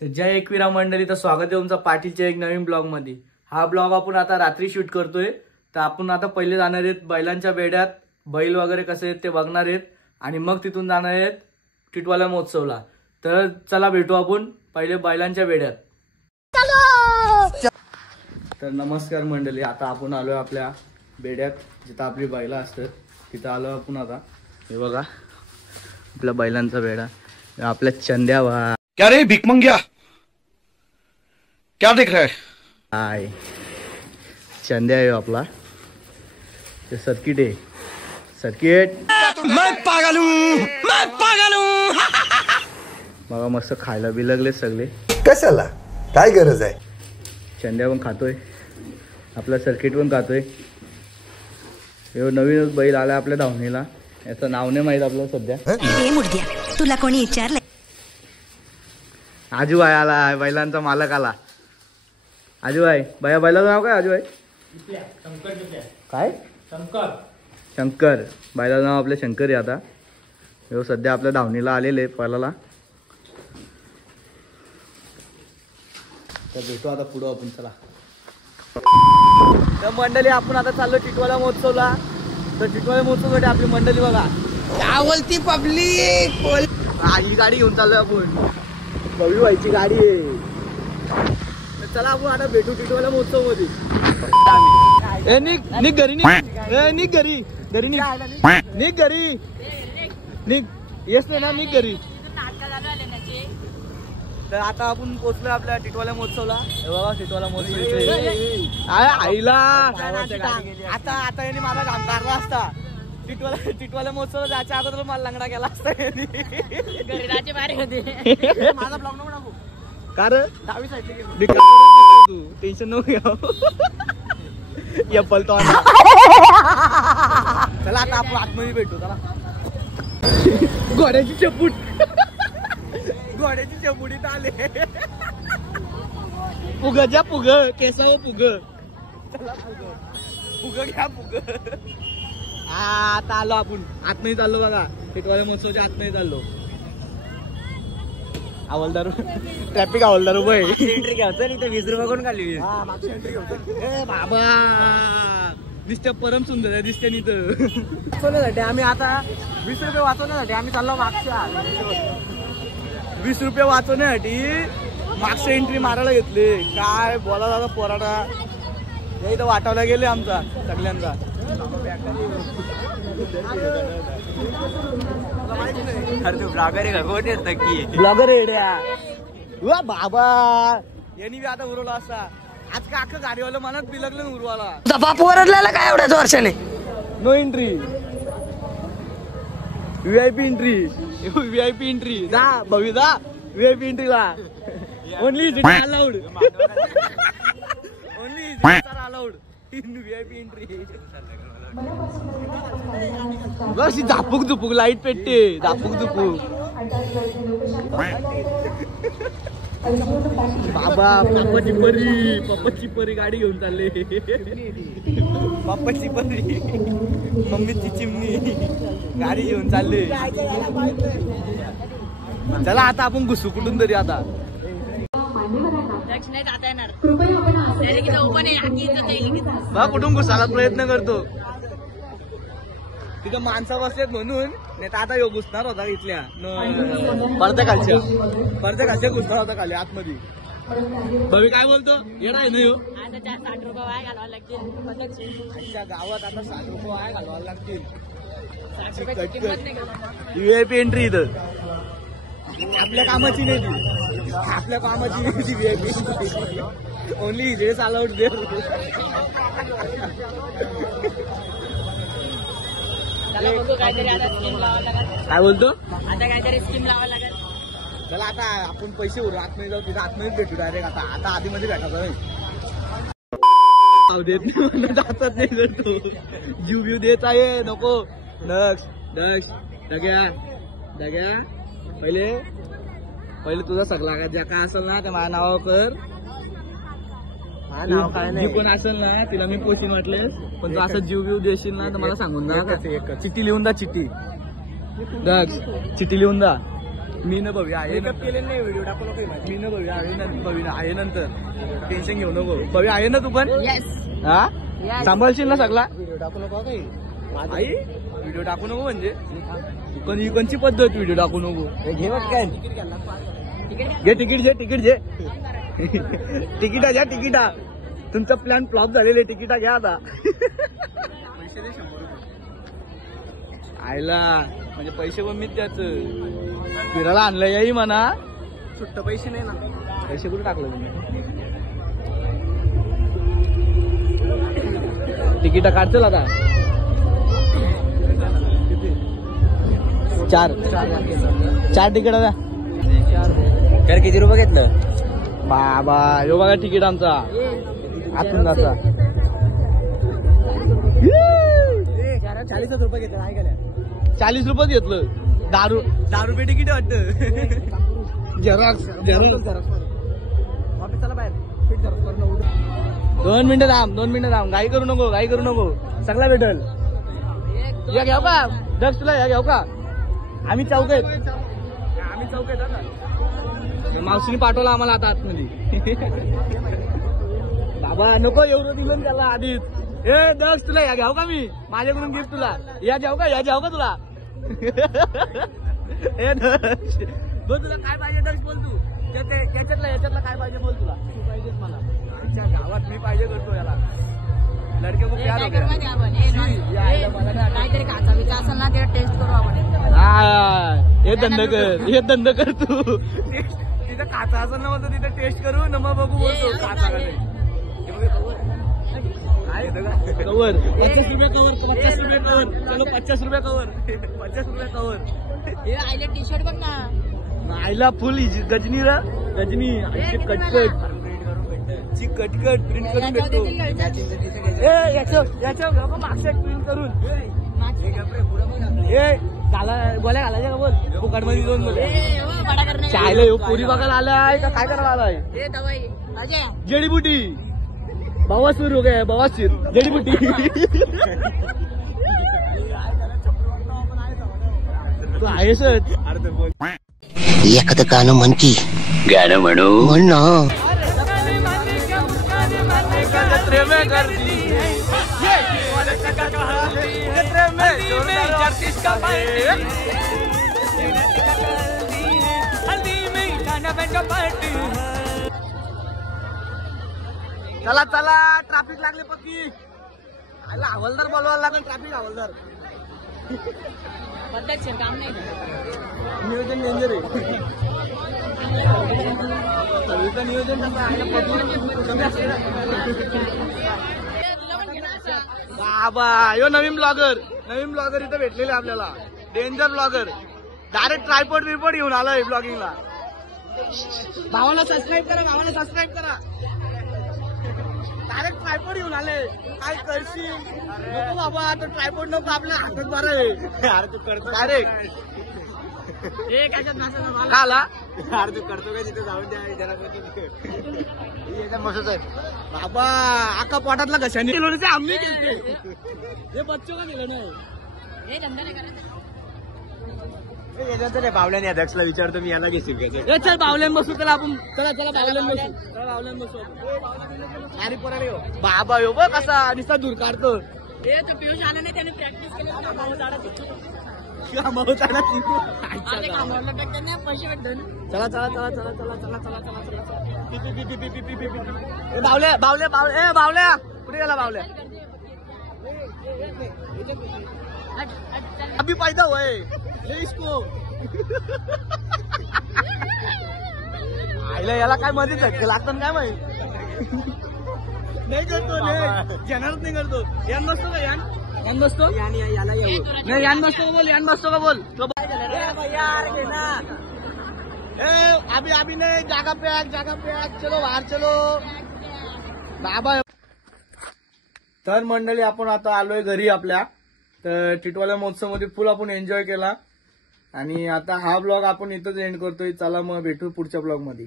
तर जय एकविरा मंडळी, तर स्वागत आहे तुमचं पाटीलच्या एक नवीन ब्लॉग मध्ये। हा ब्लॉग आपण आता रात्री शूट करतोय। तर आपण आता पहिले जाणार आहेत बैलांच्या बेड्यात, बैल वगैरे कसे आहेत ते बघणार आहेत आणि मग तिथून जाणार आहेत टिटवाला महोत्सवला। तर चला भेटू आपण पहिले बैलांच्या बेड्यात। तर नमस्कार मंडळी, आता आपण आलोय आपल्या बेड्यात जिथं आपली बैला असतात तिथं आलो आपण आता। हे बघा आपल्या बैलांचा बेडा, आपल्या चंद्या वा क्या रे भिक मंग्या, क्या देख रहा है? हाय चंद्या आहे आपला, ते सर्किट आहे सर्किट। मैं पागल हूं। बघा मस्त खायला बी लागले सगळे। कशाला काय गरज आहे? चंद्या पण खातोय, आपला सर्किट पण खातोय। हे नवीनच बैल आला आपल्या धावणीला, याचं नाव नाही माहित आपल्याला सध्या। हे मुर्द्या, तुला कोणी विचारलंय? आजू भाई आला, बैलांचा मालक आला। आजू भाई, भैया बैलाचं नाव काय? आजू भाई काय? शंकर। बैलाचं नाव आपल्या शंकर आहे। आता हे सध्या आपल्या धावणीला आलेले पळाला। तर भेटू आता पुढं आपण, चला। तर मंडळी आपण आता चाललो टिटवाला महोत्सवला। तर टिटवाला महोत्सवसाठी आपली मंडळी बघा, बोलती पब्लिक बोल। ही गाडी घेऊन चाललोय आपण, बघू व्हायची गाडी आहे। तर चला आपण आता भेटू टिटवाला महोत्सव मध्ये। निघ घरी, निघ घरी, घरी निघ घरी, निघ येस ना, निघ घरी। तर आता आपण पोहोचलोय आपल्या टिटवाला महोत्सवला। हे बघा टिटवाला महोत्सव आईला आता आता यांनी मला काम काढला असता। टिटवाला महोत्सवला जायच्या अगोदर मला लंगडा केला असता माझा ब्लॉग नको टाकू का रे? डावी साईडला तू टेन्शन नको घ्याव। या पलतो चला आता आपण आतमध्ये भेटू, चला। घोड्याची चपूट, घोड्याची चपुडीत आले। पुग ज्या पुग केसाव पुग, चला पुग घ्या पुग। आता आलो आपण आतमध्ये, चाललो बघा टिटवाला महोत्सवच्या आतमध्ये चाललो। हवालदार ट्रॅफिक हवालदार उभं आहे। एंट्री घ्यायचं नाही तर 20 रुपये कोण खाली? मागची एंट्री घ्यायचं बाबा, दिसते परम सुंदर आहे दिसते नी। तर वाचवण्यासाठी आम्ही आता 20 रुपये वाचवण्यासाठी आम्ही चाललो मागच्या 20 रुपये वाचवण्यासाठी मागच्या एंट्री मारायला घेतले। काय बोला दादा पोराडा, हे इथं वाटावला गेले आमचा सगळ्यांचा। अरे तू ब्लॉगर आहे का? कोण येत नक्की ब्लॉगर वा बाबा, यांनी बी आता उरवला असता। आज का अख्खं गाडीवाला मनात बिलगलं उरवाला। बाप ओरडलेला काय एवढ्याच वर्षाने? No entry, VIP entry, VIP entry. जा भवी जा व्हीआयपी एंट्रीला। Only allowed, only allowed in VIP entry. बस झापूक झुपूक लाईट पेटते, झापूक झुपूक। बाबा पप्पाची परी गाडी घेऊन चालले। पप्पाची परी मम्मीची चिमणी गाडी घेऊन चालले। चला आता आपण घुसू कुठून तरी आता। बा कुठून घुसायला प्रयत्न करतो, तिथं माणसं बसलेत म्हणून, नाही तर आता घुसणार होता इथल्या पडद्या खालच्या घुसणार होता खाली आतमध्ये। भवी काय बोलतो? येणार आहे ना आजच्या गावात आता 60 रुपये वाया घालवायला लागतील। व्हीआयपी एंट्री इथं आपल्या कामाची नाही ती, आपल्या कामाची नाही ती व्हीआयपी एंट्री। ओनली इजेस अलाउड देर। काय बोलतो? आता काहीतरी स्कीम लावा लागेल। चला आता आपण पैसे उरू, आतमध्ये जाऊ, तिथे आतमध्येच भेटू डायरेक्ट। आता आधी मध्ये भेटायचं नाही, देत नाही जातात नाही जर तू जीव व्यू देत आहे नको। दग्या पहिले तुझा सगळा ज्या काय असेल ना त्या माझ्या नावावर कर। जी पण असेल ना तिला मी पोचीन वाटलेस, पण तू असं जीव व्यू देशील ना तर मला सांगून ना, चिठ्ठी लिहून दा, चिठ्ठी चिठ्ठी लिहून दा। मी न भव्य आहे केले नाही व्हिडिओ टाकू नको मी न भव्य आहे भव्य आहे नंतर टेन्शन घेऊ नको भव्य आहे ना तू पण हा सांभाळशील ना सगळा व्हिडिओ टाकू नको काही आई व्हिडिओ टाकू नको म्हणजे पण कोणची पद्धत व्हिडिओ टाकू नको घे काय घे तिकीट घे तिकिटा घ्या तिकिटा तुमचा प्लॅन फ्लॉप झालेले तिकिटा घ्या आता पैसे दे 100 रुपये आयला म्हणजे पैसे पण मीच त्याच फिरायला आणलं याही म्हणा सुट्ट पैसे नाही ना पैसे कुठे टाकलं तुम्ही तिकीटा काढचल आता 4 तिकीट आता तर किती रुपये घेतलं बाबा यो बघा तिकीट आमचा आतून जाता 40 रुपये घेतलं काय केलं 40 रुपये घेतलं 10 रुपये तिकीट वाटतं झेरॉक्स चला बाहेर 2 मिनिटं थांब घाई करू नको सगळा भेटल या घ्याव का दक्ष तुला या घ्याव का आम्ही चौक आहेत मावशीने पाठवला आम्हाला आता आतमध्ये बाबा नको एवढं दिलं त्याला आधीच ए दक्ष तुला या घ्याव का मी माझ्याकडून गिफ्ट तुला या घ्याव का तुला ए दक्ष बोल तुला काय पाहिजे दक्ष बोल तू याच्यातला काय पाहिजे बोल तुला तू पाहिजेच मला आमच्या गावात मी पाहिजे करतो याला लडके खूप प्यार होते काहीतरी काचा विचा असेल ना ते टेस्ट करू आपण हे धंदा कर तू तिथं काचा असं ना म्हणतो तिथं टेस्ट करू न मग बघू बोलतो काचा का नाही कवर 50 रुपये कवर चलो 50 रुपये कवर हे आईले टी शर्ट बघ ना आईला फुल गजनी कटकट प्रिंट करून भेटतो याच्या मागच्या प्रिंट करून गोल्या घालायच्या का बोल फुकट मध्ये 2 बोल चायला येऊ पुरी बघायला आलाय का काय करायला आलाय जडीबुटी बवासीर हो गया बवासीर जडीबुटी तू आहेसच एखादं गाणं म्हण की गाणं म्हणू म्हण ना चला ट्रॅफिक लागले पक्की आला हवालदार बोलवायला लागेल ट्रॅफिक हवालदार काम नाही नियोजन डेंजर आहे नियोजन बाबा यो नवीन ब्लॉगर इथं भेटलेले आपल्याला डेंजर ब्लॉगर डायरेक्ट ट्रायपॉड बिरपॉड घेऊन आलोय ब्लॉगिंगला भावाला सबस्क्राईब करा डायरेक्ट ट्रायपॉड घेऊन आले काय करशील नको बाबा आता ट्रायपॉड नको आपल्या हातात बरं आहे अरे तू करतो डायरेक्ट का आला अरे तू करतो का तिथे जाऊन द्या मस्त आहे बाबा आका पोटातला कशाने आम्ही घेतले हे बच्चो का दिलं नाही बावल्याने अध्यक्षला विचारतो मी याला घेशील का चल बावल्यान बसू चला आपण चला बावल्यान बसू अरे पोराडे बाबा यो बघ कसा निसा दूर काढतो पियुष आला नाही त्याने प्रॅक्टिस केली पैसे भेटतो चला बावल्या कुठे गेला बावल्या अभी पैदा हुए इसको आईला याला काय मध्ये झटके लागतात काय माहिती नाही करतो घेणारच नाही करतो यान बसतो का यान बसतो नाही यान बसतो का बोल अभी नाही जागा पॅक चलो बाहेर चलो बाबा तर मंडळी आपण आता आलोय घरी आपल्या तर टिटवाला महोत्सव मध्ये फुल आपण एन्जॉय केला आणि आता हा ब्लॉग आपण इथंच एंड करतोय चला मग भेटू पुढच्या ब्लॉग मध्ये